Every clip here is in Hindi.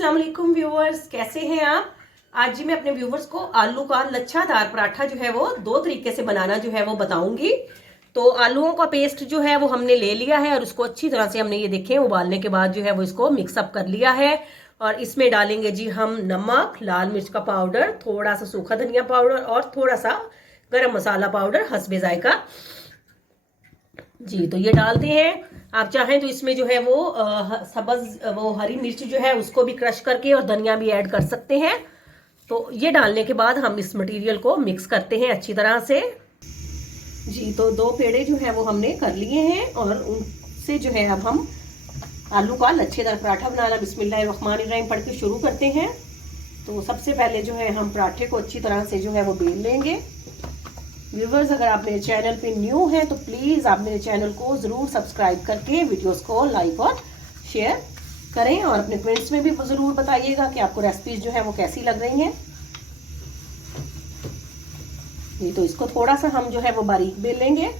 अस्सलाम वालेकुम व्यूअर्स, कैसे हैं आप। आज जी मैं अपने व्यूअर्स को आलू का लच्छादार पराठा जो है वो दो तरीके से बनाना जो है वो बताऊंगी। तो आलूओं का पेस्ट जो है वो हमने ले लिया है और उसको अच्छी तरह से हमने ये देखें उबालने के बाद जो है वो इसको मिक्सअप कर लिया है। और इसमें डालेंगे जी हम नमक, लाल मिर्च का पाउडर, थोड़ा सा सूखा धनिया पाउडर और थोड़ा सा गरम मसाला पाउडर हस्बे जायका जी। तो ये डालते हैं। आप चाहें तो इसमें जो है वो सब्ज वो हरी मिर्च जो है उसको भी क्रश करके और धनिया भी ऐड कर सकते हैं। तो ये डालने के बाद हम इस मटेरियल को मिक्स करते हैं अच्छी तरह से जी। तो दो पेड़े जो है वो हमने कर लिए हैं और उनसे जो है अब हम आलू का लच्छेदार पराठा बनाना बिस्मिल्लाहिर्रहमानिर्रहीम पढ़ के शुरू करते हैं। तो सबसे पहले जो है हम पराठे को अच्छी तरह से जो है वो बेल लेंगे। व्यूवर्स, अगर आप मेरे चैनल पे न्यू हैं तो प्लीज़ आप मेरे चैनल को ज़रूर सब्सक्राइब करके वीडियोस को लाइक और शेयर करें और अपने कमेंट्स में भी ज़रूर बताइएगा कि आपको रेसिपीज जो है वो कैसी लग रही हैं। ये तो इसको थोड़ा सा हम जो है वो बारीक बेल लेंगे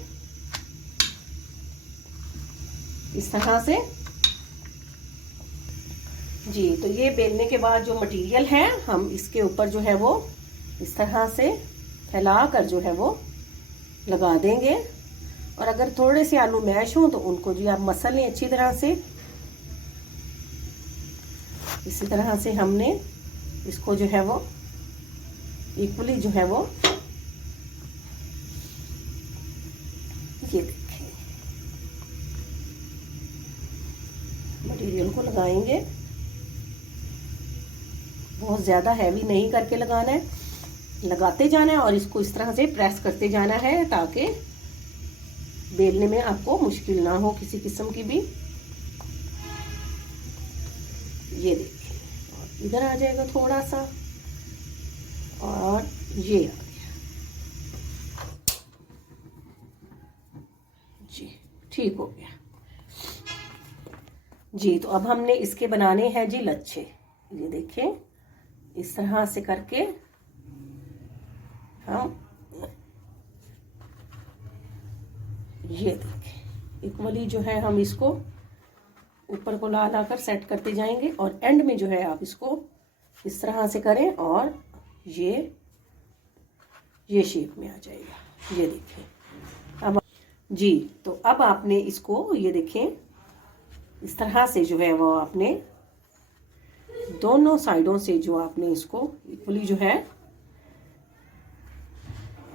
इस तरह से जी। तो ये बेलने के बाद जो मटेरियल है हम इसके ऊपर जो है वो इस तरह से फैला कर जो है वो लगा देंगे। और अगर थोड़े से आलू मैश हों तो उनको जी आप मसल लें अच्छी तरह से। इसी तरह से हमने इसको जो है वो इक्वली जो है वो ये देखें मटेरियल को लगाएंगे। बहुत ज़्यादा हैवी नहीं करके लगाना है, लगाते जाना है और इसको इस तरह से प्रेस करते जाना है ताकि बेलने में आपको मुश्किल ना हो किसी किस्म की भी। ये देखिए, और इधर आ जाएगा थोड़ा सा और ये आ गया जी, ठीक हो गया जी। तो अब हमने इसके बनाने हैं जी लच्छे। ये देखें इस तरह से करके हम ये देखें इक्वली जो है हम इसको ऊपर को ला ला कर सेट करते जाएंगे और एंड में जो है आप इसको इस तरह से करें और ये शेप में आ जाएगा। ये देखें अब जी। तो अब आपने इसको ये देखें इस तरह से जो है वो आपने दोनों साइडों से जो आपने इसको इक्वली जो है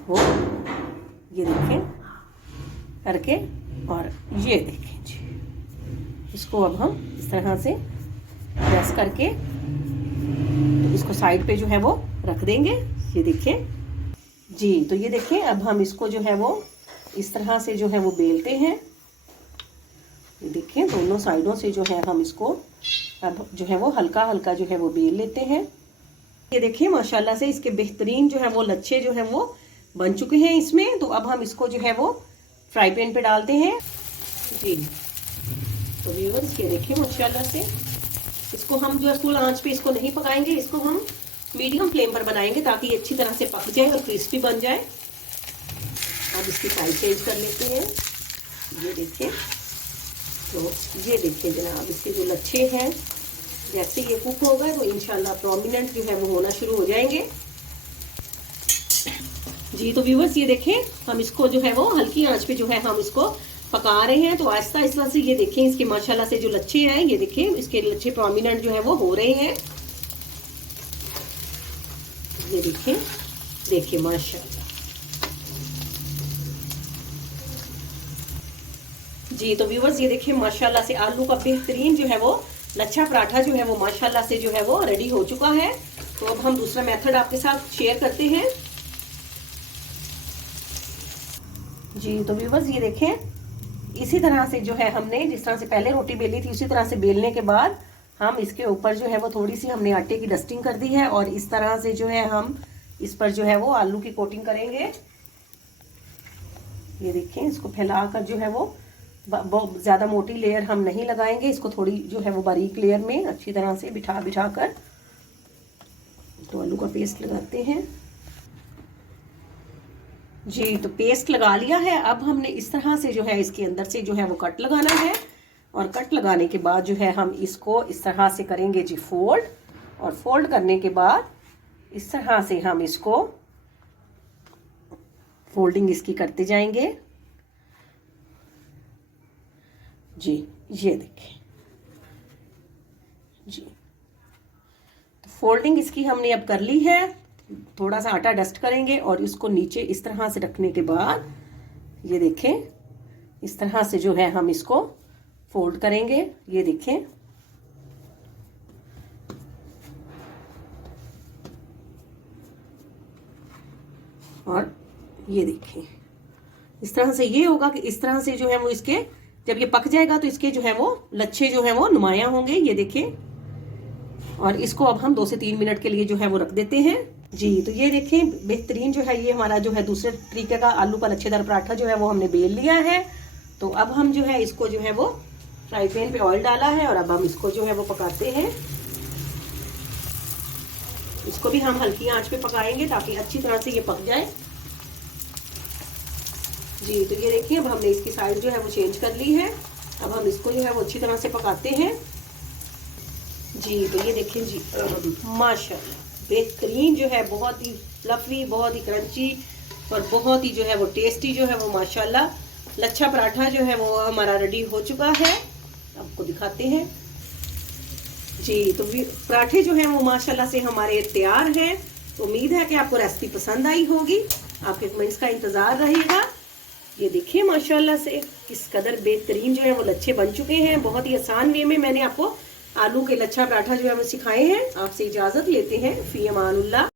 वो ये देखें करके और ये देखें जी। इसको अब हम इस तरह से प्रेस करके तो इसको साइड पे जो है वो रख देंगे। ये देखें जी। तो ये देखें अब हम इसको जो है वो इस तरह से जो है वो बेलते हैं। ये देखें दोनों साइडों से जो है हम इसको अब जो है वो हल्का हल्का जो है वो बेल लेते हैं। ये देखिए माशाल्लाह से इसके बेहतरीन जो है वो लच्छे जो है वो बन चुके हैं इसमें। तो अब हम इसको जो है वो फ्राई पैन पे डालते हैं जी। तो व्यूअर्स ये देखिए माशाल्लाह से इसको हम जो है फुल आंच पे इसको नहीं पकाएंगे, इसको हम मीडियम फ्लेम पर बनाएंगे ताकि ये अच्छी तरह से पक जाए और क्रिस्पी बन जाए। अब इसकी साइड चेंज कर लेते हैं। ये देखिए, तो ये देखिए जनाब इसके जो लच्छे हैं जैसे ये कुक होगा तो इंशाल्लाह प्रोमिनेंट जो है वो होना शुरू हो जाएंगे जी। तो व्यूअर्स ये देखें हम इसको जो है वो हल्की आंच पे जो है हम इसको पका रहे हैं। तो आहिस्ता आहिस्ता से ये देखें इसके माशाल्लाह से जो लच्छे हैं ये देखें इसके लच्छे प्रोमिनेंट जो है वो हो रहे हैं। ये देखें, देखिए माशाल्लाह जी। तो व्यूअर्स ये देखें माशाल्लाह से आलू का बेहतरीन जो है वो लच्छा पराठा जो है वो माशाल्लाह से जो है वो रेडी हो चुका है। तो अब हम दूसरा मेथड आपके साथ शेयर करते हैं जी। तो व्यूअर्स ये देखें इसी तरह से जो है हमने जिस तरह से पहले रोटी बेली थी उसी तरह से बेलने के बाद हम इसके ऊपर जो है वो थोड़ी सी हमने आटे की डस्टिंग कर दी है और इस तरह से जो है हम इस पर जो है वो आलू की कोटिंग करेंगे। ये देखें इसको फैलाकर जो है वो बहुत ज़्यादा मोटी लेयर हम नहीं लगाएंगे, इसको थोड़ी जो है वो बारीक लेयर में अच्छी तरह से बिठा बिठा कर तो आलू का पेस्ट लगाते हैं जी। तो पेस्ट लगा लिया है। अब हमने इस तरह से जो है इसके अंदर से जो है वो कट लगाना है और कट लगाने के बाद जो है हम इसको इस तरह से करेंगे जी फोल्ड, और फोल्ड करने के बाद इस तरह से हम इसको फोल्डिंग इसकी करते जाएंगे जी। ये देखें जी, तो फोल्डिंग इसकी हमने अब कर ली है। थोड़ा सा आटा डस्ट करेंगे और इसको नीचे इस तरह से रखने के बाद ये देखें इस तरह से जो है हम इसको फोल्ड करेंगे। ये देखें और ये देखें इस तरह से। ये होगा कि इस तरह से जो है वो इसके जब ये पक जाएगा तो इसके जो है वो लच्छे जो है वो नुमाया होंगे। ये देखें, और इसको अब हम 2 से 3 मिनट के लिए जो है वो रख देते हैं जी। तो ये देखें बेहतरीन जो है ये हमारा जो है दूसरे तरीके का आलू का लच्छेदार पराठा जो है वो हमने बेल लिया है। तो अब हम जो है इसको जो है वो फ्राई पैन पे ऑयल डाला है और अब हम इसको जो है वो पकाते हैं। इसको भी हम हल्की आंच पे पकाएंगे ताकि अच्छी तरह से ये पक जाए जी। तो ये देखिए अब हमने इसकी साइड जो है वो चेंज कर ली है। अब हम इसको जो है वो अच्छी तरह से पकाते हैं जी। तो ये देखिए जी माशाल्लाह बेहतरीन जो है, बहुत ही फ्लफी, बहुत ही क्रंची और बहुत ही जो है वो टेस्टी जो है वो माशाल्लाह लच्छा पराठा जो है वो हमारा रेडी हो चुका है। आपको दिखाते हैं जी। तो पराठे जो है वो माशाल्लाह से हमारे तैयार हैं। तो उम्मीद है कि आपको रेसिपी पसंद आई होगी। आपके कमेंट्स का इंतजार रहेगा। ये देखिए माशाल्लाह से किस कदर बेहतरीन जो है वो लच्छे बन चुके हैं। बहुत ही आसान वे में मैंने आपको आलू के लच्छा पराठा जो है वो सिखाए हैं। आपसे इजाजत लेते हैं। फी अमानुल्लाह।